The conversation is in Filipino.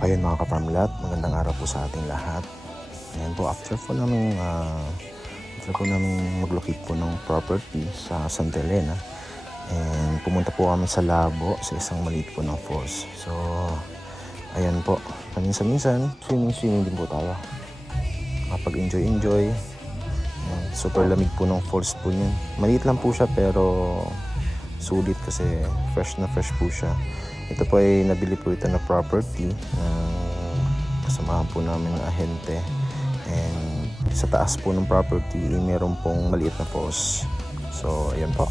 Ayun mga ka-farmlat, magandang araw po sa ating lahat. Ayan po, after po namin maglocate po ng property sa Santa Elena, and pumunta po kami sa Labo sa isang maliit po ng falls. So, ayan po, paminsan-minsan, swimming din po tayo. Makapag-enjoy. Ayan, super lamig po ng falls po niyan. Maliit lang po siya pero sulit kasi fresh na fresh po siya. Ito po ay nabili po ito na property ng kasamahan po namin ng ahente, and sa taas po ng property meron pong maliit na falls. So ayan po.